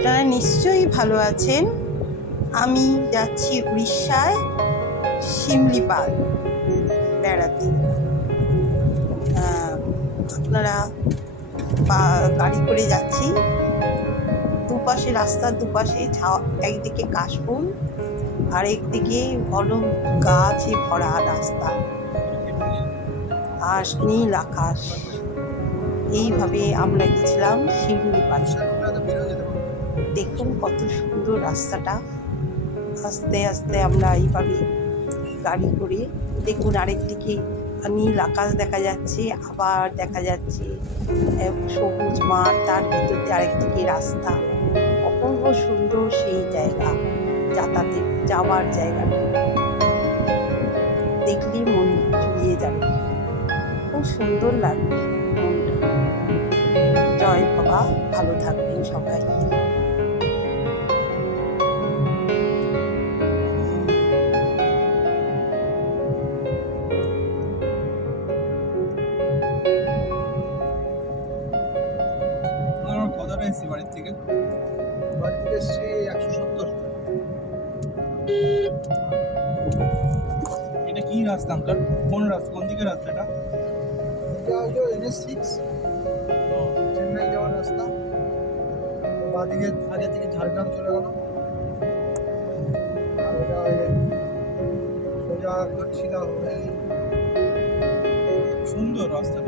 আপনারা নিশ্চয়ই ভালো আছেন। আমি যাচ্ছি উড়িষ্যায় শিমলিপাল বেড়াতে। আপনারা গাড়ি করে যাচ্ছি। দুপাশে রাস্তার দুপাশে একদিকে কাশফুল আর একদিকে ঘন গাছে ভরা রাস্তা আর নীল আকাশ। এইভাবে আমরা গেছিলাম শিমলিপাল। দেখুন কত সুন্দর রাস্তাটা। আস্তে আস্তে আমরা এইভাবে গাড়ি করে, দেখুন আরেকদিকে নীল আকাশ দেখা যাচ্ছে, আবার দেখা যাচ্ছে সবুজ মাঠ, তার ভিতর দিয়ে আরেকদিকে রাস্তা। অপূর্ব সুন্দর সেই জায়গা, যাওয়ার জায়গাটা দেখলেই মন জুড়িয়ে যাবে, খুব সুন্দর লাগবে মনটা। জয় বাবা, ভালো থাকবেন সবাই। বাড়ির থেকে এসছি 170। এটা কি রাস্তা আঙ্কাল? কোন রাস্তা, কোন দিকের রাস্তা এটা? এটা হলো NH6 চেন্নাই যাওয়ার রাস্তা। বাদিকে আগে থেকে ঝাড়গ্রাম চলে গেল, আর ওটা সোজা ঘাটশিলা হয়ে সুন্দর রাস্তা।